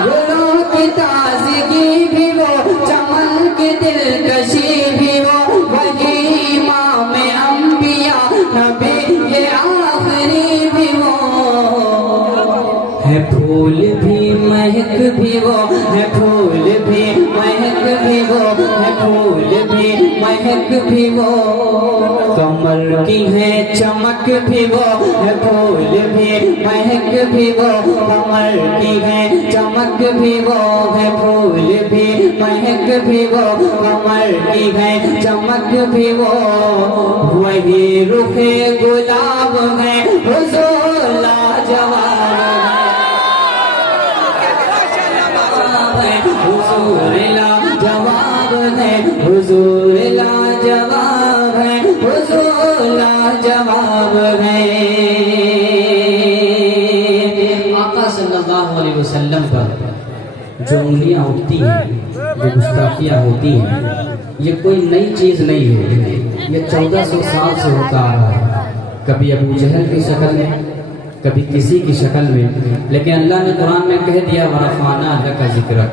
गुलों की ताजगी भी वो, चमन की दिलकशी भी वो, वही इमाम अंबिया नबी ये आखिरी भी वो है। फूल भी महक भी वो है, फूल भी महक भी वो है, फूल भी महक भी वो। कमर की है चमक भी वो है, फूल भी महक भी वो। कमर की है चमक भी वो है, फूल भी महक भी वो। कमर की है चमक भी वो, वही रुखे गुलाब है, हुजूर लाजवाब है, हुजूर लाजवाब है, हुजूर लाजवाब है, हुजूर लाजवाब है। आका सल्लल्लाहु अलैहि वसल्लम पर जो उंगलियां उठती हैं, जो गुस्ताखियां होती हैं, ये कोई नई चीज नहीं है। ये 1400 साल से होता आ रहा है, कभी अबू जहल की शक्ल में, कभी किसी की शक्ल में, लेकिन अल्लाह ने कुरान में कह दिया वरफ़ाना लका ज़िक्रक।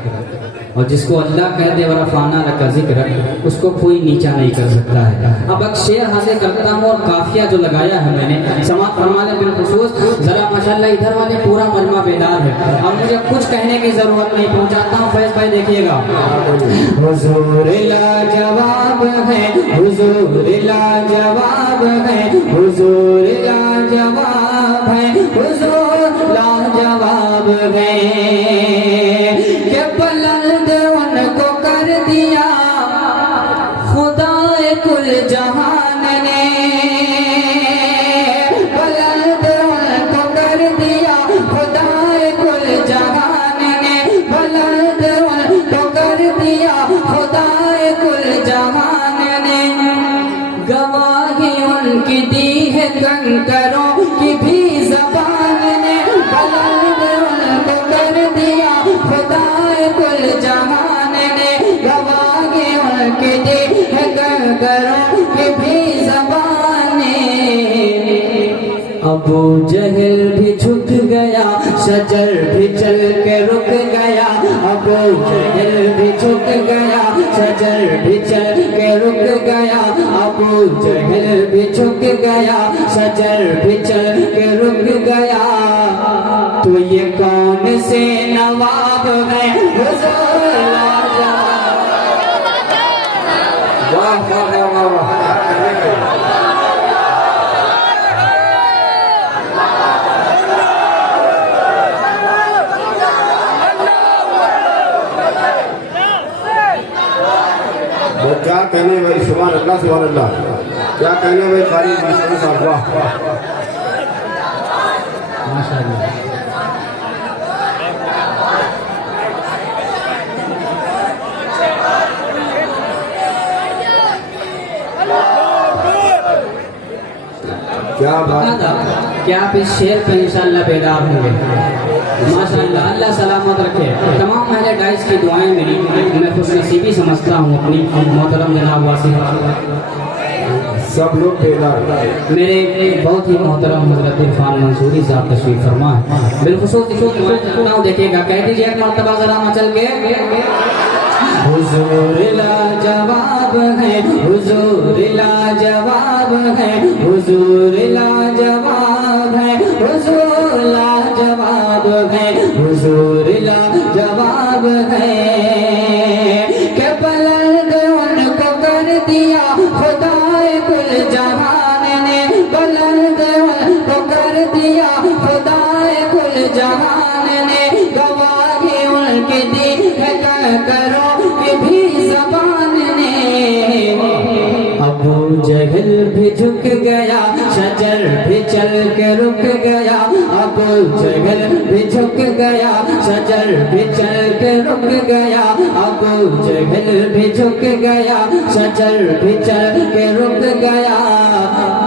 और जिसको अल्लाह कह दे वरफ़ाना लका ज़िक्रक, उसको कोई नीचा नहीं कर सकता है। अब एक शेर हासिल करता हूँ और काफिया जो लगाया है मैंने, समाअत फरमाने बिलखुसूस जरा माशाल्लाह इधर वाले पूरा मजमा बेदार है। अब मुझे कुछ कहने की जरूरत नहीं, पहुँचाता हूँ फैज भाई देखिएगा। हुजूर लाजवाब है, हुजूर लाजवाब है, हुजूर लाजवाब है, हुजूर लाजवाब है। के बुलंद उनको कर दिया खुदाए कुल जहान ने, बुलंद उनको कर दिया खुदाए कुल जहान ने, बुलंद उनको कर दिया खुदाए कुल जहान ने। गवाही उनकी दी है कंकरों की भी ज़बान ने, बुलंद उनको कर दिया खुदाए कुल जहान ने। गवाही उनकी दी है कंकरों की भी ज़बान ने। अबू जहल भी झुक गया, शजर भी चल के रुक गया। अबू जहल भी झुक गया, शजर भी चल के रुक गया। अबू जहल भी झुक गया, शजर भी चल के रुक गया। तो ये कौन से नवाब है, हुजूर लाजवाब। वाह वाह वाह वाह। क्या कहने भाई, सुभान अल्लाह सुभान अल्लाह। क्या कहने भाई कारी माशाल्लाह साहब, वाह माशाल्लाह। क्या बात। क्या आप इस शेर पे इंशाअल्लाह बेदार होंगे माशाअल्लाह। अल्लाह सलामत रखे। तमाम अहले डाइस की दुआएं मेरी, मैं खुशनसीबी समझता हूँ अपनी। मोहतरम जनाब वासी सब लोग बेदार। मेरे बहुत ही मोहतरम हजरत इरफान मंसूरी साहब तशरीफ फरमा है। बिलखुसूस देखिएगा, कह दीजिए एक मरतबा जरा मचल के। हुजूर लाजवाब है, हुजूर लाजवाब है, हुजूर लाजवाब है, हुजूर लाजवाब है, हुजूर लाजवाब है। के बुलंद उनको कर दिया खुदाए कुल जहान ने, बुलंद उनको कर दिया खुदाए कुल जहान ने। गवाही उनकी दी है करो भी ज़बान ने। अबू जहल भी झुक गया, शजर भी चल के रुक गया। अबू जहल भी झुक गया, शजर भी चल के रुक गया। अबू जहल भी झुक गया, शजर भी चल के रुक गया।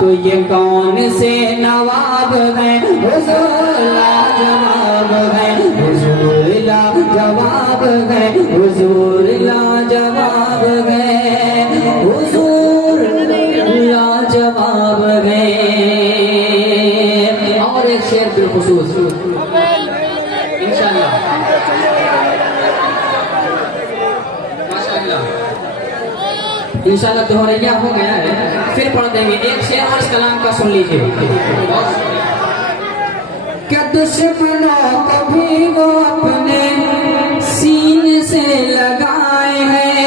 तो ये कौन से नवाब है, हुजूर लाजवाब है, हुजूर लाजवाब है, हुजूर लाजवाब है, हुजूर लाजवाब है। और एक शेर बिलखुसूस इंशाअल्लाह इंशाल्लाह दोहरैया हो गया है, फिर पढ़ देंगे एक शेर और इस कलाम का सुन लीजिए। क्या दुश्मनों को भी वो अपने सीने से लगाए हैं,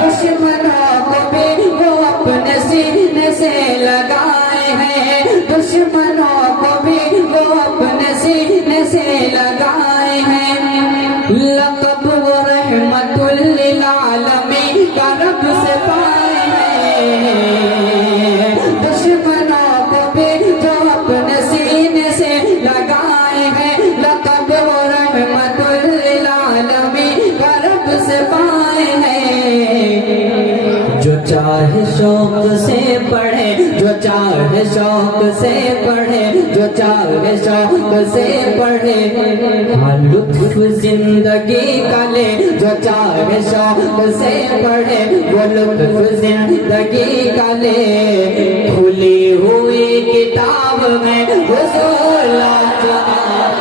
दुश्मनों को भी वो अपने सीने से लगाए हैं, दुश्मनों को भी वो अपने सीने से लगाए हैं। लक़ब वो रहमतुल लिल आलमीन का रब से पाए हैं, दुश्मनों को भी जो अपने सीने से लगाए हैं, लक़ब वो रहमतुल लिल आलमीन का रब से पाए हैं। जो चाहे शौक से पढ़े, जो चाहे शौक से पढ़े, जो चाहे शौक से पढ़े, लुत्फ जिंदगी का ले, जो चाहे शौक से पढ़े वो लुत्फ जिंदगी का ले। खुली हुई किताब में हुजूर लाजवाब,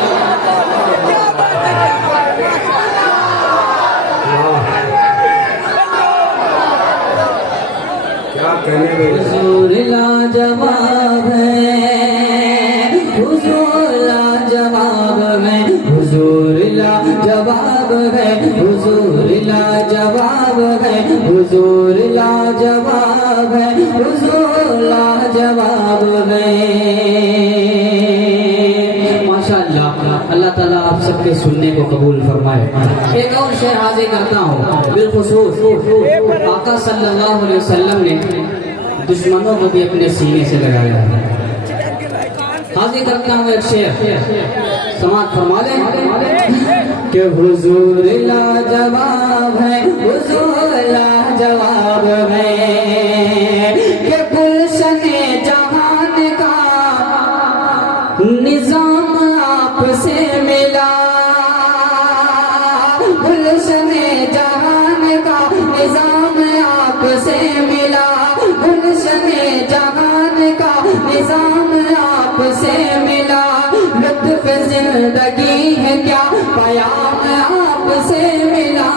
क्या कहने भाई, हुजूर लाजवाब है, हुजूर लाजवाब है, हुजूर लाजवाब है, हुजूर लाजवाब है, हुजूर लाजवाब है, हुजूर लाजवाब है। माशाअल्लाह, अल्लाह ताला आप सबके सुनने को कबूल फरमाए। एक और शेर हाजिर करता हूँ, बिलखुसूस आका सल्लल्लाहु अलैहि वसल्लम ने दुश्मनों को भी अपने सीने से लगाया है। हाजिर करता हूँ एक शेर, समाज फरमा लें कि हुजूर लाजवाब है, हुजूर लाजवाब है, कि गुलशने जहान का निजाम आपसे मिला, गुलशने जहान का निजाम आपसे मिला, गुलशने जहान का निजाम आपसे मिला। लुत्फ जिंदगी है क्या पयाम आपसे मिला।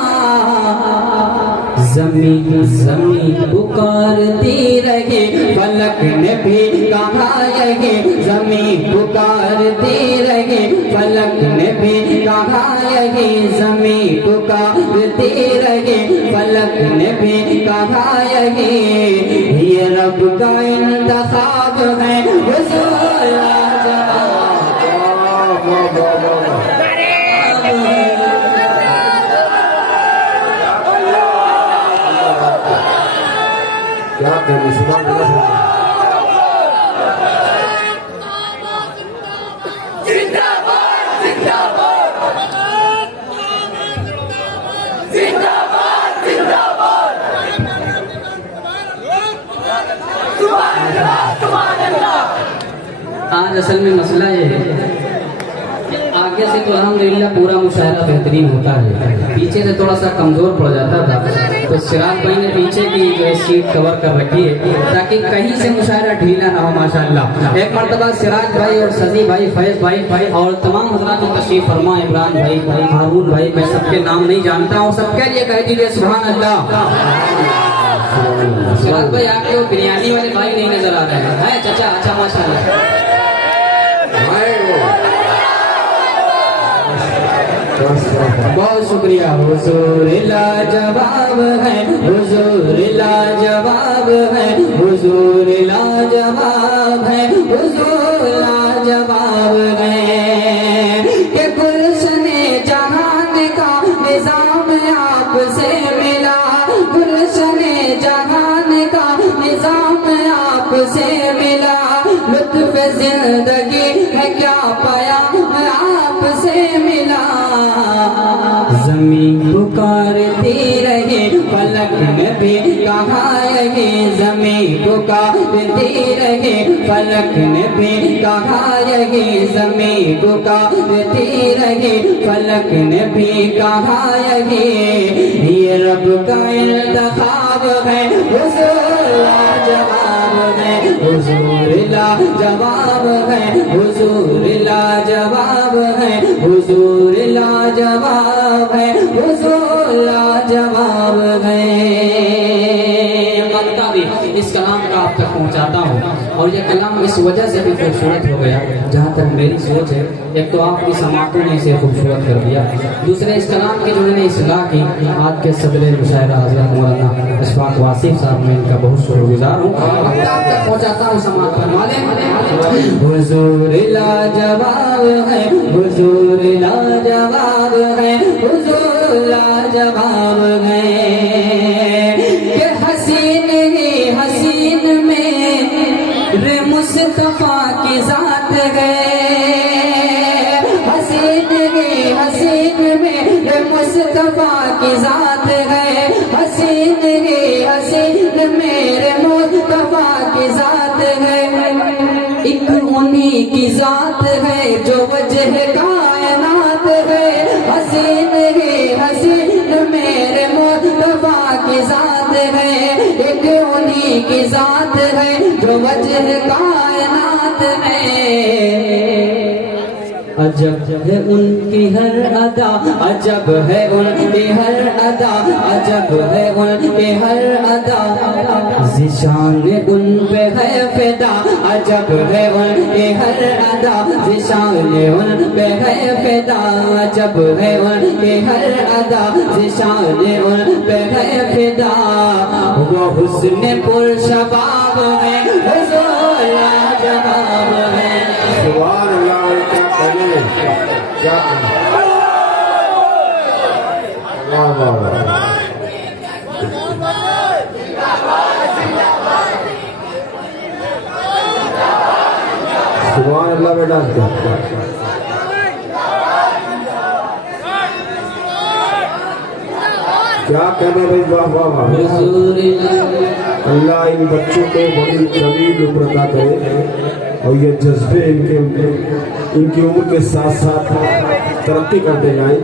ज़मीं ज़मीं पुकारती रही, फलक ने भी कहा यही, ज़मीं पुकारती रही, फलक ने भी कहा यही, ज़मीं पुकारती रही, फलक ने भी कहा यही। ये रब का इंतखाब है, हुजूर लाजवाब। क्या कहने, सुभान अल्लाह। आज असल में मसला ये है कि आगे से तो अल्हम्दुलिल्लाह पूरा मुशायरा बेहतरीन होता है, पीछे से थोड़ा सा कमजोर पड़ जाता था। तो सिराज भाई ने पीछे की जो है सीट कवर कर रखी है ताकि कहीं से मुशायरा ढीला ना हो। माशाअल्लाह, एक मरतबा सिराज भाई और सजी भाई, फैज भाई और तमाम हजरात जो तशरीफ फरमा, इमरान भाई, हारून भाई, मैं सबके नाम नहीं जानता हूँ, सबके लिए कह दीजिए सुभान अल्लाह। सिराज भाई आपके वो बिरयानी वाले भाई नहीं नजर आ रहे हैं चाचा? अच्छा माशाअल्लाह, बहुत शुक्रिया। हुजूर लाजवाब है, हुजूर लाजवाब है, हुजूर लाजवाब है, हुजूर लाजवाब है, कि गुलशने जहान का निजाम आपसे मिला, गुलशने जहान का निजाम आपसे मिला। लुत्फ जिंदगी है क्या पाया आपसे मिला। ज़मीं पुकारती रही, फलक ने भी कहा यही, ज़मीं पुकारती रही, फलक ने भी कहा यही, ज़मीं पुकारती रही, फलक ने भी कहा यही। ये रब का इंतखाब है, हुजूर लाजवाब है, हुजूर लाजवाब है, हुजूर लाजवाब है। हुजूर लाजवाब है, हुजूर लाजवाब है। बनता भी इस कलाम का आप तक पहुंचाता हूँ, और ये कलाम इस वजह से भी खूबसूरत हो गया, जहाँ तक मेरी सोच है, एक तो आपकी समातों ने इसे खूबसूरत कर दिया, दूसरे इस कलाम की जो मैंने इसलाह की, आज के सदर मुशायरा हज़रत मौलाना अशफाक वासिफ साहब, मैं इनका बहुत शुक्रगुजार हूँ। आप तक पहुँचाता हूँ समात पर वाले। हुजूर लाजवाब है, हुजूर लाजवाब है, हुजूर लाजवाब है, के हसीन ही हसीन में रे मुस्तफा की जात है, हसीन ही हसीन में रे मुस्तफा की जात है, हसीन ही हसीन मेरे मुस्तफा की जात है। एक उन्हीं की जात है जो वजह कायनात है, हसीन ही हसीन मेरे मुस्तफा की जात है, एक उन्हीं की जात है जो वजह कायनात है। अजब है उनकी हर अदा, अजब है उनकी हर अदा, अजब है उनकी हर अदा, ज़िशान उन पे है फिदा, अजब है उनकी हर अदा, ज़िशान उन पे है फिदा, अजब है उनकी हर अदा, ज़िशान उन पे है फिदा। वो हुस्न पुरशबाब है, हुजूर लाजवाब है। सुभान अल्लाह। क्या कहने, वाह वाह वाह। सुभान अल्लाह बेटा, क्या कहने भाई, वाह वाह वाह। अल्लाह इन बच्चों को बड़ी तवील उम्र अता करे, और ये जज्बे इनकी उम्र के साथ साथ तरक्की करते जाएं।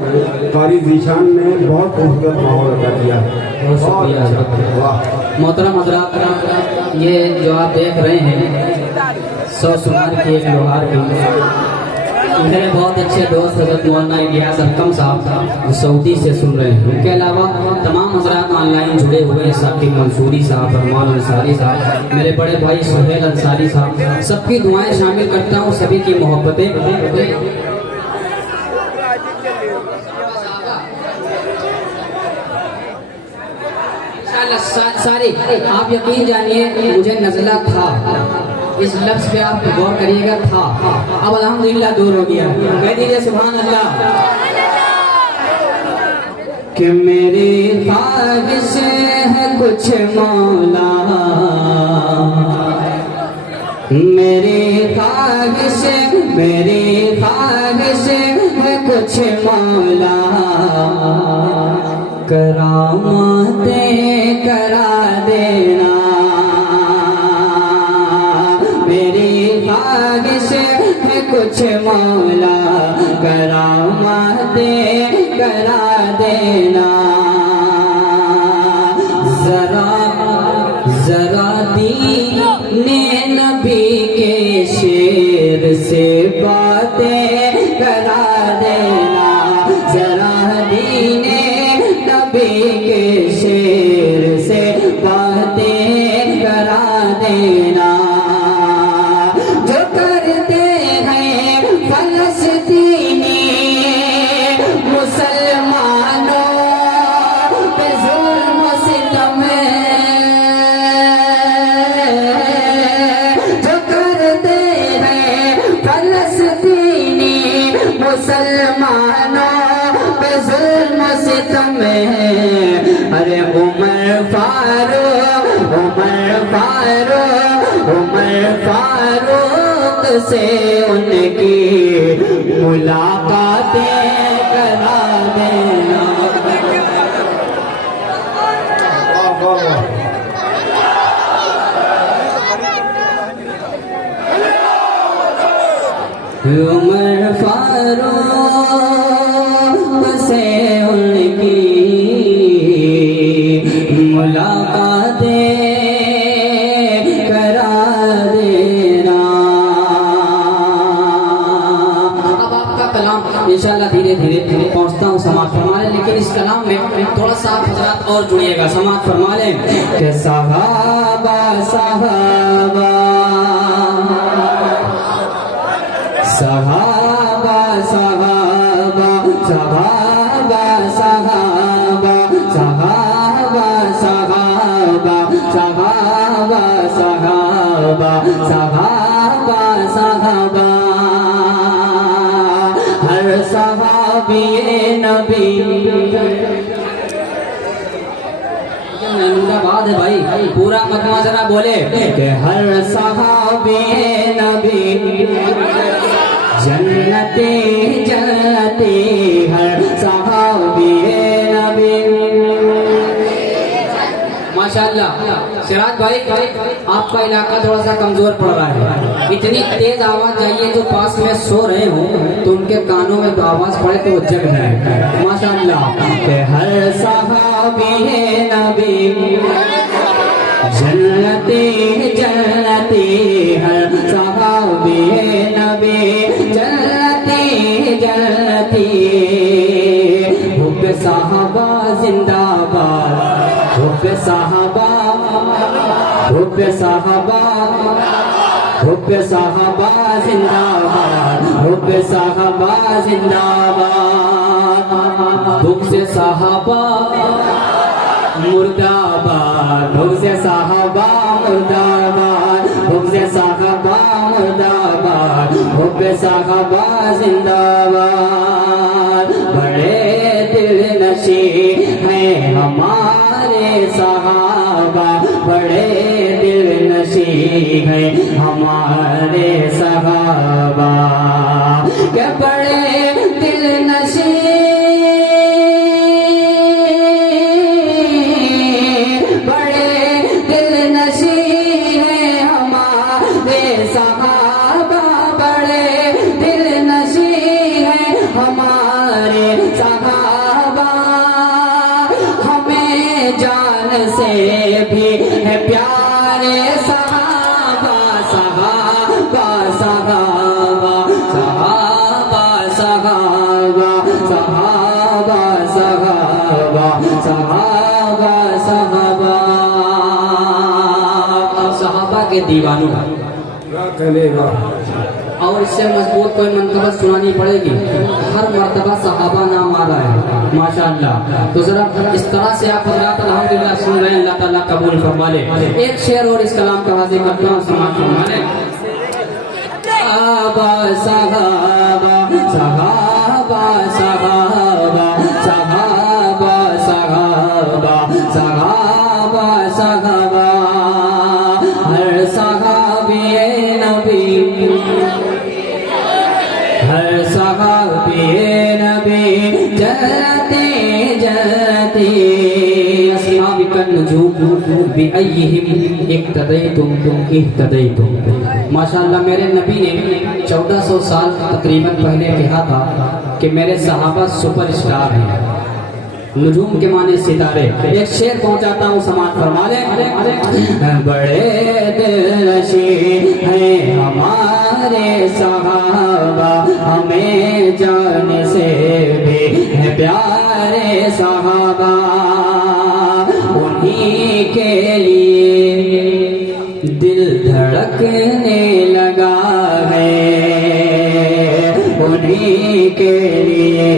कारी ज़ीशान ने बहुत खूबसूरत माहौल अदा किया है। वाह। मोहतरम हज़रात, ये जो आप देख रहे हैं 100 सुनार की एक लोहार की, मेरे बहुत अच्छे दोस्त हज़रत मौलाना इलियास अरकम साहब जो सऊदी से सुन रहे हैं, उनके अलावा तमाम हज़रात ऑनलाइन जुड़े हुए हैं, साकिब मंसूरी साहब, रहमान अंसारी साहब, मेरे बड़े भाई सुहेल अंसारी साहब, सबकी दुआएं शामिल करता हूँ, सभी की मोहब्बतें। सारी आप यकीन जानिए, मुझे नज़ला था, इस लफ्ज़ पे आप गौर करिएगा, था, अब अल्हम्दुलिल्लाह दूर हो गया। कह दीजिए सुभान अल्लाह। कि मेरी ख्वाहिश है कुछ मौला, मेरी ख्वाहिश है कुछ मौला, करामातें करा देना, मेरी ख्वाहिश है कुछ मौला, करामातें करा देना। जरा दीने नबी के शेर से बातें करा देना, जरा दीने नबी के शेर से बातें करा देना। जो करते हैं फलस्तीनी मुसलमानों पे जुल्म सितम, जो करते हैं फलस्तीनी मुसलमानों पे जुल्म सितम, अरे उमर फारूक से उनकी मुलाकातें करा देना। उमर फारूक से उनकी मुलाकातें करा देना। अब आपका कलाम कलाम इंशाल्लाह धीरे धीरे पहुंचता हूँ समाज फरमा लें, लेकिन इस कलाम में थोड़ा सा आप हजरात और जुड़िएगा। समाज फरमा लें कि सहाबा सहाबा सहाबा सहाबा सहाबा सहाबा सहाबा सहाबा सहाबा सहाबा सहाबा सहाबा हर सहाबी नबी जिंदाबाद है भाई, पूरा मजमा जरा बोले कि हर सहाबी नबी जन्नते जन्नते हर सहाबी नबी। माशाअल्लाह सिराज भाई, आपका इलाका थोड़ा सा कमजोर पड़ रहा है, इतनी तेज आवाज चाहिए जो पास में सो रहे हो तो उनके कानों में आवाज पड़े तो वो जग जाए। माशाअल्लाह के हर सहाबी नबी जन्नते जन्नते हर सहाबी नबी जन्नते जन्नते हुब्बे साहबा जिंदाबाद हुब्बे साहबा हुब्बे साहबा हुब्बे साहबा जिंदाबाद हुब्बे साहबा जिंदाबाद हुब्बे साहबा मुर्दाबाद हुब्बे साहबा मुर्दाबाद हुब्बे साहबा मुर्दाबाद हुब्बे साहबा जिंदाबाद। बड़े दिल नशी हैं हमारे सहाबा, बड़े दिल नशी हैं हमारे सहाबा, के बड़े दिल नशी भी है प्यारे सहाबा सहाबा सहाबा सहाबा सहाबा सहाबा सहाबा सहाबा सहाबा सहाबा के दीवानों चलेगा और इससे मजबूत कोई मंतबा सुनानी पड़ेगी। हर मर्तबा सहाबा नाम आ रहा है माशाअल्लाह। तो जरा इस तरह से आप हज़रात अल्हम्दुलिल्लाह सुन रहे हैं, अल्लाह ताला कबूल फरमा ले। एक शेर और इस कलाम का हाजिर करता हूँ, समाज फरमा ले। सहाबा सहाबा सहाबा सहाबा सहाबा सहाबा सहाबा सहाबा हर सहाबी नबी हर सहाबी नबी जन्नते जन्नते अस्हाबिकन नुजूम बिअय्यिहिम इक्तदैतुम इह्तदैतुम। माशाअल्लाह मेरे नबी ने 1400 साल तकरीबन पहले कहा था कि मेरे सहाबा सुपरस्टार हैं। नुजूम के माने सितारे। एक शेर पहुंचाता हूँ, समाज फरमा ले। बड़े दिलनशी हैं हमारे सहाबा, हमें जान से भी है प्यारे सहाबा, उन्हीं के लिए दिल धड़कने लगा है, उन्हीं के लिए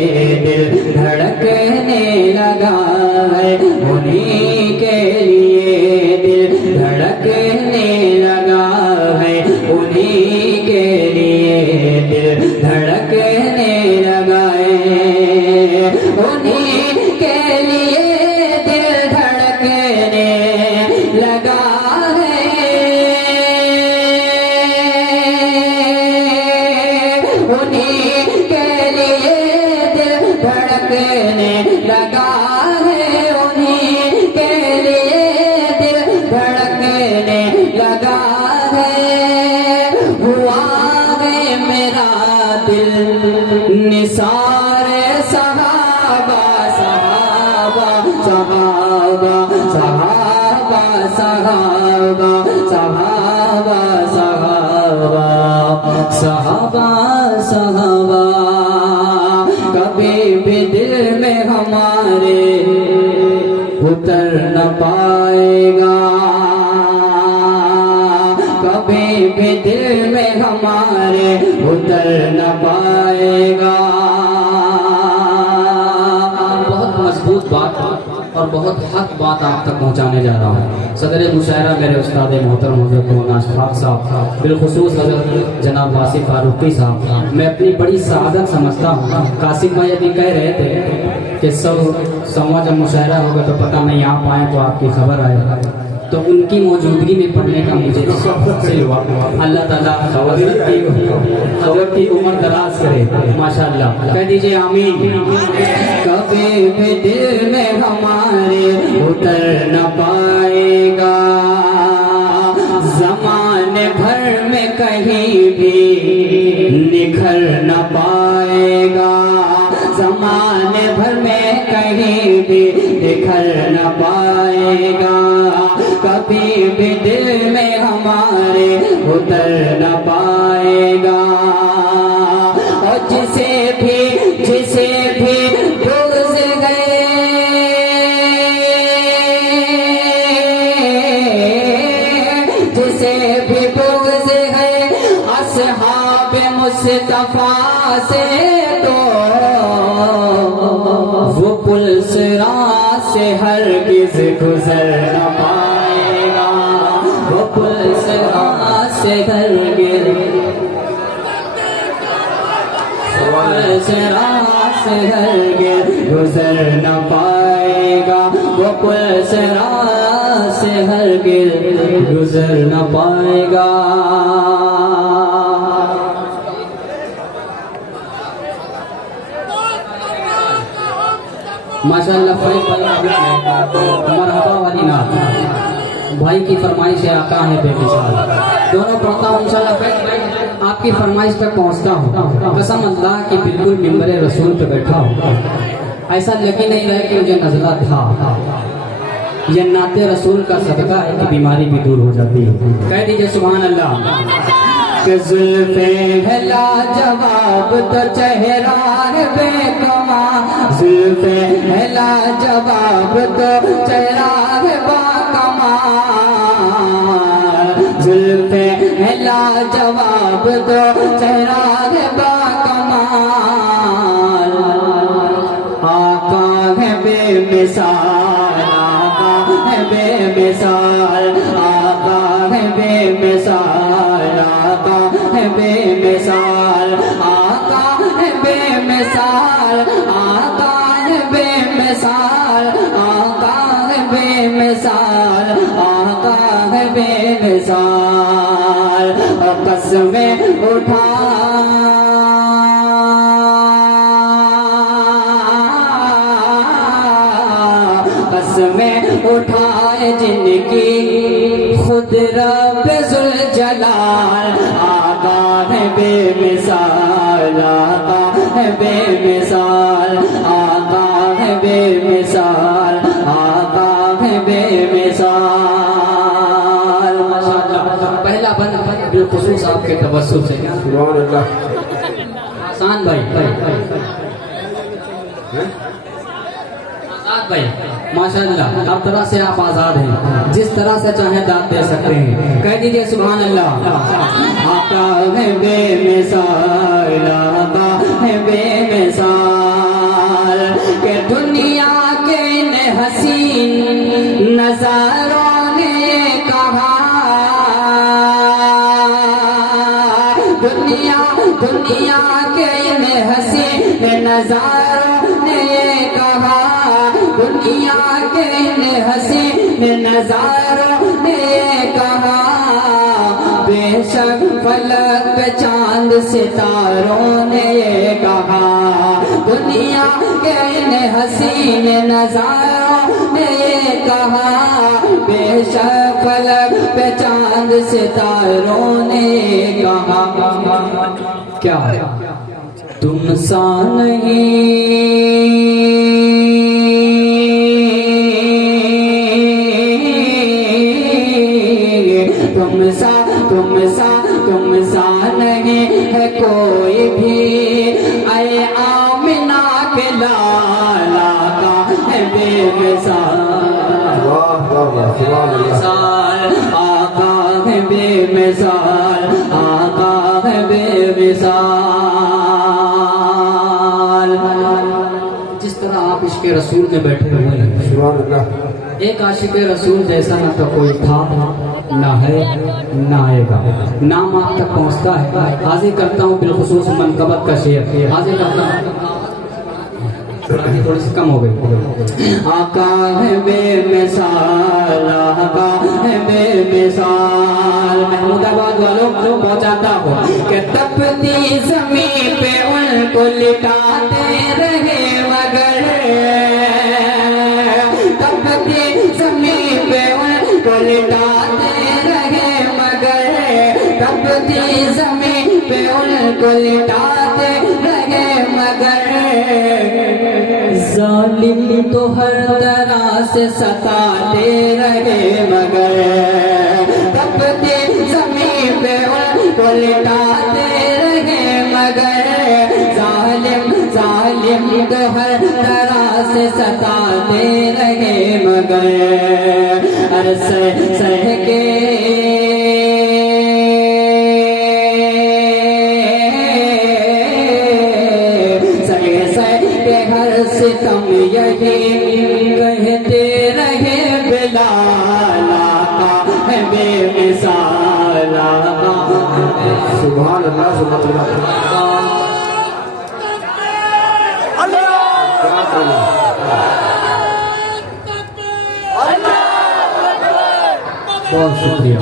दिल धड़कने लगा है, उन्हीं के लिए दिल धड़कने लगा है, उन्हीं के लिए दिल धड़कने लगा है, उन्हीं के लिए दिल धड़कने लगा है, उन्हीं के लिए दिल धड़कने लगा है, उन्हीं के लिए दिल धड़कने लगा है। हुआ है मेरा दिल निसार सहाबा सहाबा सहाबा सहाबा सहाबा सहाबा सहाबा सहाबा सहाबा उतर न पाएगा, कभी भी दिल में हमारे उतर न पाएगा। बहुत मजबूत बात और बहुत हक बात आप तक पहुंचाने जा रहा हूँ। सदर मुशायरा मेरे उस्ताद मोहतरम हज़रत मौलाना अशफाक साहब, बिलखुसूस हज़रत जनाब वासिफ फारूकी साहब, मैं अपनी बड़ी सआदत समझता हूँ। कासिम भाई अभी कह रहे थे कि सवा जब मुशायरा होगा तो पता नहीं आ पाए तो आपकी खबर आए, तो उनकी मौजूदगी में पढ़ने का मुझे हासिल हुआ। अल्लाह ताला हज़रत की उम्र दराज करे माशाअल्लाह। कह दीजिए आमीन। कभी भी दिल में हमारे उतर न पाएगा, ज़माने भर में कहीं भी निखर न पाएगा, ज़माने भर में कहीं भी निखर न पाएगा, कभी भी दिल में हमारे उतर न पाएगा। और जिसे भी बुग़्ज़ गए, जिसे भी बुग़्ज़ है अस्हाब मुस्तफ़ा से, तो वो पुल सिरात से हरगिज़ गुज़र न पाएगा, वो पुल सिरात से हरगिज़ गुज़र न पाएगा, वो पुल सिरात से हरगिज़ गुज़र न पाएगा। माशाअल्लाह मरहबा वाली नात भाई की फरमाइश है, आका है बेमिसाल। दोनों पढ़ता हूँ इंशाअल्लाह, आपकी फरमाइश तक पहुँचता हूँ। कसम अल्लाह की बिल्कुल मिंबर रसूल पे बैठा हूँ, ऐसा लगी नहीं रहा कि मुझे नज़ला था। ये नाते रसूल का सदका है कि बीमारी भी दूर हो जाती है। कह दीजिए सुभान अल्लाह। ज़ुल्फ़े है लाजवाब तो चेहरा है बेकमा, ज़ुल्फ़े है लाजवाब तो चेहरा है बाकमाल, ज़ुल्फ़े है लाजवाब तो चेहरा है बाकमाल। आका है बेमिसाल, आका है बेमिसाल, आका है बेमिसाल, आका है बेमिसाल, आका है बेमिसाल, आका है बेमिसाल, आका है बेमिसाल, आका है बेमिसाल। कसमें उठा कसमें उठाए जिनकी खुद रब ज़ुल जलाल, आका है बेमिसाल, आका है बेमिसाल, आका है बेमिसाल, आका है बेमिसाल। पहला बंद बिलखुसूस आपके तबस्सुम से। सुभान अल्लाह। आसान भाई भाई माशाअल्लाह, अब तरह से आप आजाद हैं, जिस तरह से चाहे दाद दे सकते हैं। कह दीजिए सुभान अल्लाह। आका है बेमिसाल, आका है बेमिसाल, के दुनिया के हसीन नज़ारों ने कहा, दुनिया के हसीन नज़ारों ने कहा, दुनिया के हसीन नज़ारों ने कहा, बेशक फलक पे चांद सितारों ने कहा, दुनिया के हसीन नज़ारों ने कहा, बेशक फलक पे चांद सितारों ने कहा। क्या तुम सा नहीं, तुम सा नहीं है कोई भी, आए आमिना के लाला का है बेमिसाल। बेमिसाल, आका है बेमिसाल, आका है बेमिसाल। जिस तरह आप इश्क़ रसूल में बैठे हुए हैं, सुभान अल्लाह। एक आशिक़ रसूल जैसा ना तो कोई था, ना है, ना आएगा। नाम आप तक पहुँचता है। हाजिर करता हूँ बिलखुसूस मनकबत का शेर, हाजिर करता हूँ। थोड़ी सी कम हो गई। आका है बेमिसाल, आका है बेमिसाल। महमूदाबाद वालों को पहुँचाता हो कि तपती ज़मीं पे उनको लिटाते रहे मगर, तपती ज़मीं पे उनको लिटाते रहे मगर, तपती ज़मीं पे उनको लिटाते रहे मगर, जालिम तो हर तरह से सताते रहे मगर, तपती ज़मीं पे उनको लिटाते रहे मगर, जालिम जालिम तो हर तरह से सताते रहे मगर, हर सह सह के सितम यही कहते रहे बिलाल, आका है बेमिसाल, आका है सुभान अल्लाह, सुभान अल्लाह। बहुत शुक्रिया।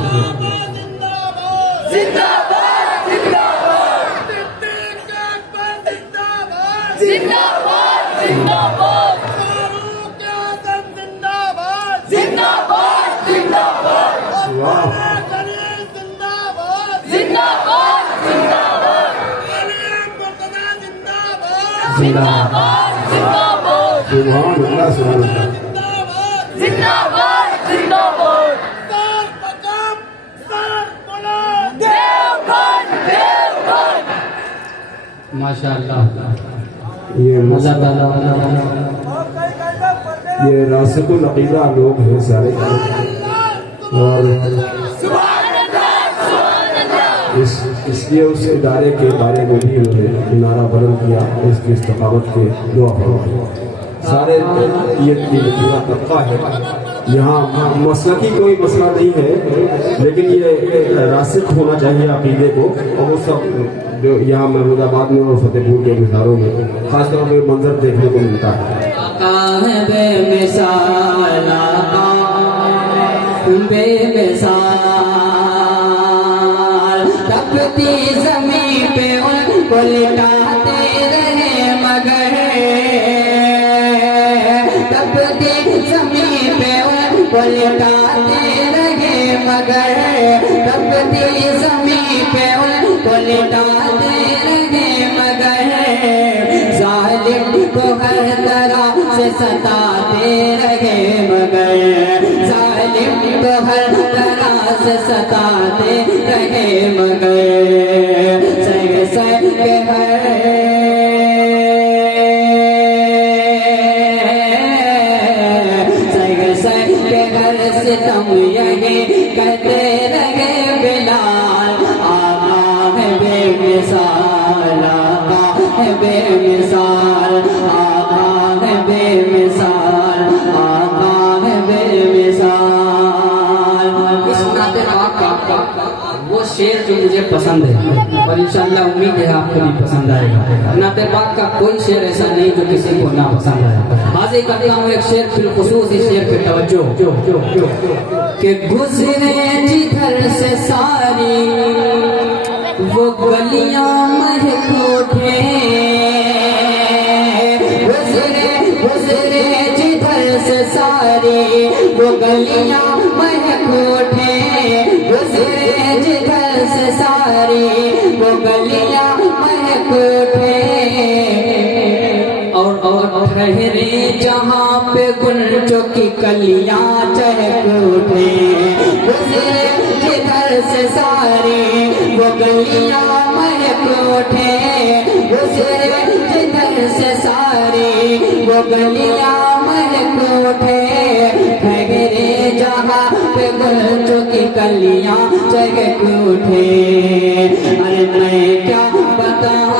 माशाअल्लाह, ये रासिकुल अकीदा लोग हैं सारे, और इसलिए उस इदारे के बारे में भी उन्होंने नारा बुलंद किया, इसकी इस्तकामत के दुआ फरमाई। सारे ये पूरा तबका है यहाँ, मसला की कोई मसला नहीं है, लेकिन ये रासिक होना चाहिए अकीदे को, और वो सब जो यहाँ महमूदाबाद में और फतेहपुर के मिसालों में खासतौर पर मंजर देखने को मिलता है। आका है बेमिसाल, आका बेमिसाल, तपती ज़मीं पे उनको लिटाते रहे मगर, तपती ज़मीं पे उनको लिटाते रहे मगर, तपती ज़मीं पे उनको लिटाते रहे मगर, जालिम को हर तरह से सताते रहे मगर, जालिम को हर तरह से सताते रहे मगर, सह सह के हर सितम यही कहते रहे बिलाल, आका है बेमिसाल, आका है बेमिसाल, आका है बेमिसाल, आका है बेमिसाल। इस नाते आका वो शेर जो मुझे पसंद है, और इंशाअल्लाह उम्मीद है आपको भी पसंद आएगा। नाते पाक का कोई शेर ऐसा नहीं जो किसी को ना पसंद आए। हाजिर करता हूँ एक शेर, बिलखुसूस इस शेर पे तवज्जो, कि गुजरे जिधर से सारी वो गलियां महक उठे, गुजरे गुजरे जिधर से सारी वो गलियां महक उठे, गुजरे जिधर से सारी वो गलियां महक उठे, और ठहरे जहाँ पे गुलजो की कलियां चहक उठे, गुजरे जिधर से सारी वो गलियां महक उठे, गुजरे जिधर से सारी वो गलियां महक उठे, ठहरे जहाँ अरे मैं क्या बताऊं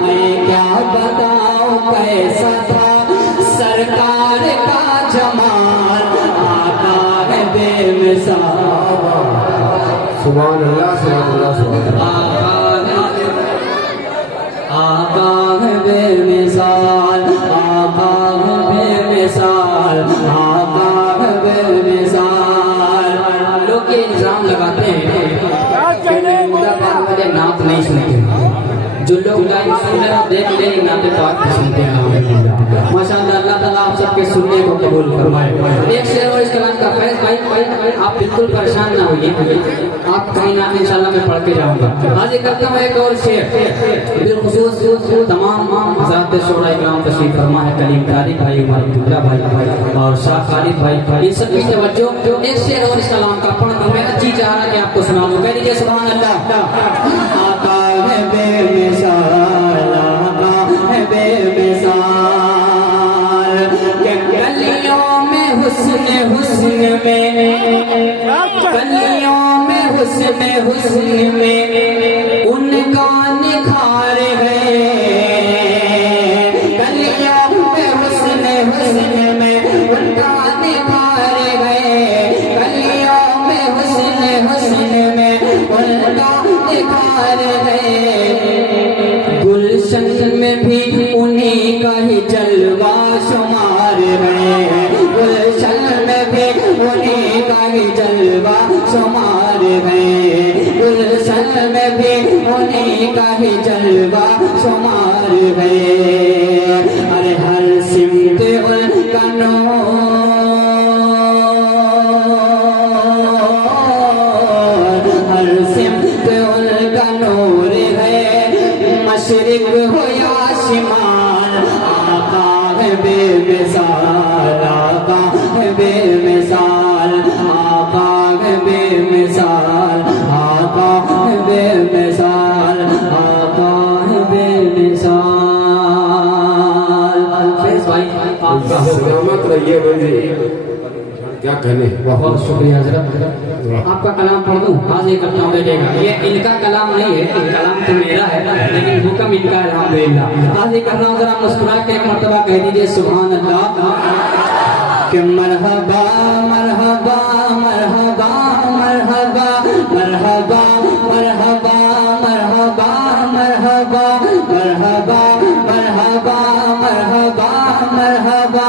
मैं क्या बताऊं कैसा था सरकार का जमाल आका है बेमिसाल। सुभान अल्लाह सुभान अल्लाह सुभान अल्लाह। आका है बेमिसाल, आका है बेमिसाल, आका है बेमिसाल। लोग ये इल्जाम लगाते हैं कि मुर्दाबाद वाले नात नहीं सुनते। जो लोग लाइव सुन रहे हैं देख ले नाते पाक सुनते हैं। माशाअल्लाह अल्लाह ताला आप सबके सुनने को कबूल फरमाए। एक शेर और इस कलाम का फैज भाई आप बिल्कुल परेशान ना होइए, आप कहीं ना इंशाल्लाह मैं पढ़ के जाऊंगा। आज एक करता हूँ एक और शेर बिलखुसूस तमाम हज़रात शोरा इकराम तशरीफ फरमा है, कलीम कारी भाई, उमर अब्दुल्ला भाई और शाह खालिद भाई, इन सभी तवज्जो। एक शेर और इस कलाम का पढ़ दूं, मेरा जी चाह रहा कि आपको सुना दूं। कह दीजिए सुभान अल्लाह। आका है बेमिसाल, आका है बेमिसाल, के गलियों में हुस्न हुस्न में, गलियों में हुस्न में उनका निखार है। गलियों में हुस्न में उनका निखार है। गलियों में हुस्न में उनका निखार है। गुलशन में भी उन्हीं का ही जलवा शुमार है। गुलशन में भी उन्हीं का ही जलवा शुमार है। गुलशन में भी उन्हीं का ही जलवा शुमार है। अरे हर सिमत उनका नूर, हर सिमत उनका नूर है। मशरिक हो या शिमाल, आका है बेमिसाल, आका है बेमिसाल, आका है बेमिसाल, आका है बेमिसाल, आका है बेमिसाल। भाई आपका सलामत रहिए भाई, क्या कहने। बहुत शुक्रिया हजरत। आपका कलाम पढ़ दूं? आज ये करता हूँ देखिएगा, ये इनका कलाम नहीं है, कलाम तो मेरा है लेकिन हुक्म इनका है अल्हम्दुलिल्लाह। आज ये कर रहा हूँ, जरा मुस्कुरा के एक मर्तबा कह दीजिए सुभान अल्लाह। कि मरहबा मरहबा मरहबा मरहबा मरहबा मरहबा मरहबा मरहबा मरहबा मरहबा मरहबा मरहबा।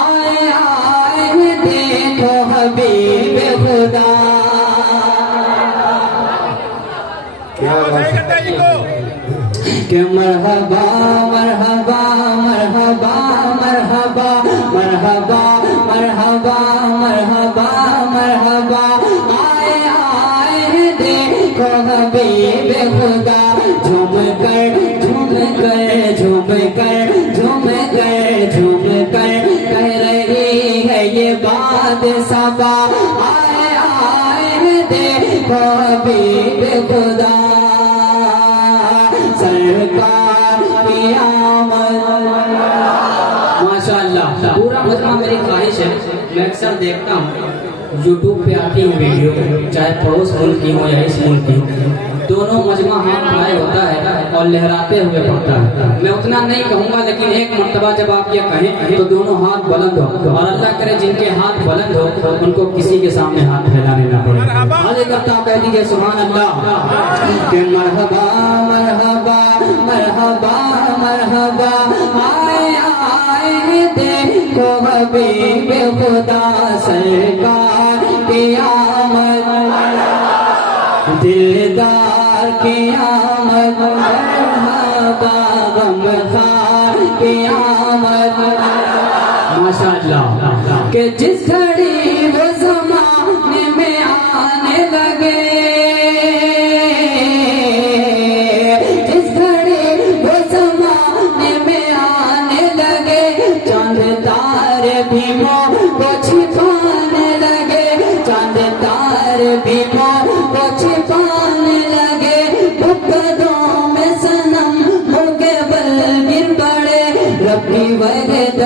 आए आए देखो हबीब खुदा, क्या बात है। कि मरहबा मरहबा मरहबा मरहबा मरहबा मरहबा मरहबा मरहबा। आए आए देखो हबीब खुदा, झूम कर झूम कर झूम कर झूम कर झूम कर कह रही है ये बात सबा। आए आए देखो हबीब खुदा, सरकार की आमद। माशाअल्लाह पूरा मजमा मेरी ख्वाहिश है, मैं अक्सर देखता हूँ यूट्यूब पे आती है वीडियो, चाहे पड़ोस मुल्क की हो या इस मुल्क की, दोनों मजमा हाथ उठाए होता है और लहराते हुए पड़ता है। मैं उतना नहीं कहूँगा लेकिन एक मर्तबा जब आप ये कहें तो दोनों हाथ बुलंद हो, और अल्लाह करे जिनके हाथ बुलंद हो उनको किसी के सामने हाथ फैलाने ना पड़े। आगे करता कह दीजिए सुभान अल्लाह। कि मरहबा मरहबा मरहबा मरहबा। आए आए देखो हबीब खुदा, सरकार की आमद, दिलदार की आमद, मरहबा गमखार की आमद। माशाअल्लाह। कि जिस घड़ी वो ज़माने में आने लगे, जिस घड़ी वो ज़माने में आने लगे, चांद तारे भी मोह को छिपाने लगे, चांद तारे भी मोह को छिपाने लगे। बुकदों में सनम हो के बल गिर पड़े, रब्बी वगैरह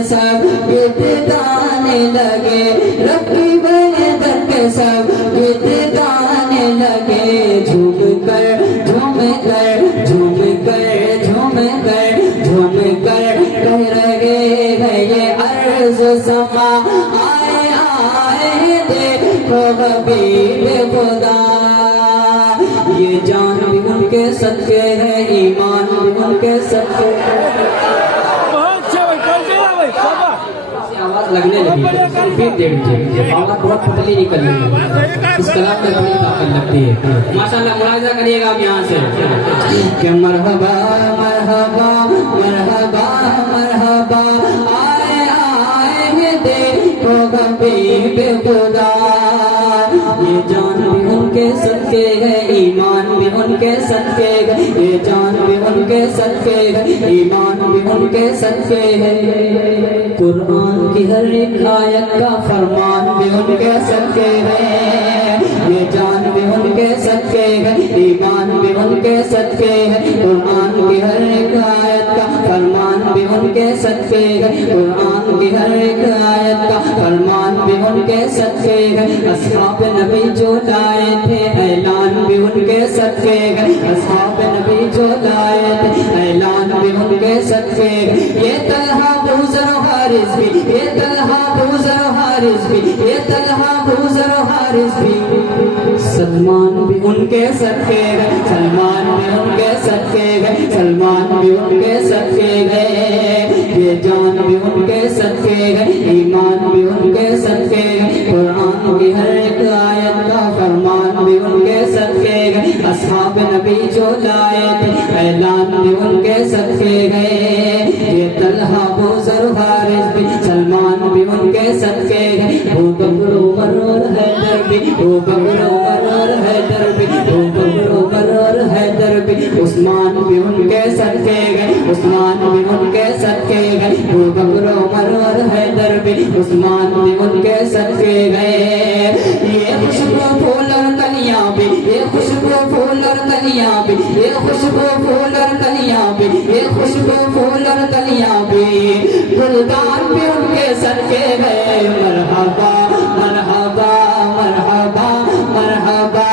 के सब गीत गाने लगे, रकीब ने दर के सब गीत गाने लगे। झूम कर झूम कर झूम कर झूम कर झूम कर कह रहे हैं ये अर्ज समा, आए आए देखो हबीब खुदा। ये जान भी उनके सदके है, ईमान भी उनके सदके है। आवाज लगने लगी फिर देख लीजिए, आवाज बहुत पतली निकल रही है, इस कलाम में बड़ी ताकत लगती है। माशाल्लाह मुलाहिजा करिएगा आप यहाँ से कि मरहबा मरहबा मरहबा मरहबा, आए आए देखो हबीब खुदा। ये जान भी उनके सदके है, ईमान भी उनके सदके है। ये जान भी उनके सदके है, ईमान भी उनके सदके है। कुरान की हर एक आयत का फरमान भी उनके सदके है। ये जान भी उनके सदके है, ईमान भी उनके सदके है। कुरान की हर एक आयत का फरमान भी उनके सदके है। कुरान की हर एक आयत का फरमान भी उनके सदके है। अस्हाब नबी जो लाए थे ऐलान भी उनके सदके है। अस्हाब नबी जो लाए थे ऐलान भी उनके सदके है। ये तलहा बूज़र हारिस भी, ये तलहा बूज़र हारिस भी, ये तलहा बूज़र हारिस भी। सलमान भी उनके सदके गए, सलमान भी उनके सदके गए, सलमान भी उनके सदके गए। ये जान भी उनके सदके गए, ईमान भी उनके सदके गए। कुरान की हर एक आयत का फरमान भी उनके सदके गए। अस्हाब नबी जो लाए थे ऐलान भी उनके सदके गए। ये तलहा बूज़र हारिस भी, सलमान भी उनके सदके गए। अबू बकर उमर और हैदर भी, अबू बकर उमर और हैदर भी, अबू बकर उमर और हैदर भी। उस्मान भी उनके सदके गए, उस्मान भी उनके सदके गए। अबू बकर उमर और हैदर भी, उस्मान भी उनके सदके गए। ये खुशबू फूल और कलियां भी, ये खुशबू फूल और कलियां भी, ये खुशबू फूल और कलियां भी, ये खुशबू फूल और कलियां भी। गुलदान भी उनके सदके गए। मरहबा मरहबा मरहबा मरहबा,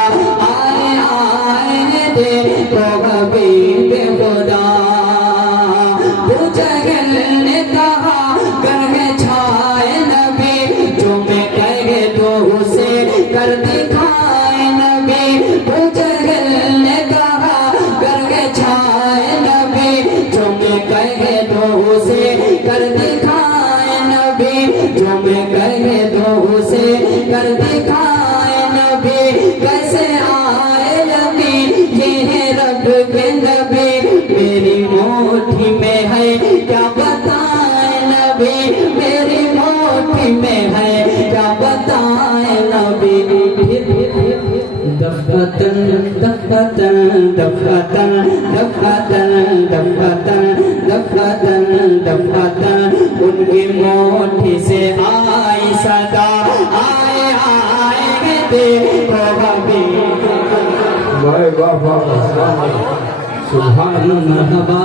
आए आए देखो हबीब खुदा। जगल ने कहा करके छाए नबी, जो मैं कहे तो उसे कर दिखाए नबी। जगल ने कहा करके छाए नबी, जो मैं कहे तो उसे कर दिखाए नबी। जो मैं कहे तो उसे कर दिखाए नबी। कैसे आए नबी ये है रब के नबी, मेरी मुट्ठी में है क्या बताए नबी, मेरी मुट्ठी में है क्या बताए नबी। दफतन दफतन दफतन दफतन दफतन दफतन दफतन, उनकी मुट्ठी से आई सदा, आए आए देखो हबीब। वाह वाह वाह, सुभान अल्लाह। मरहबा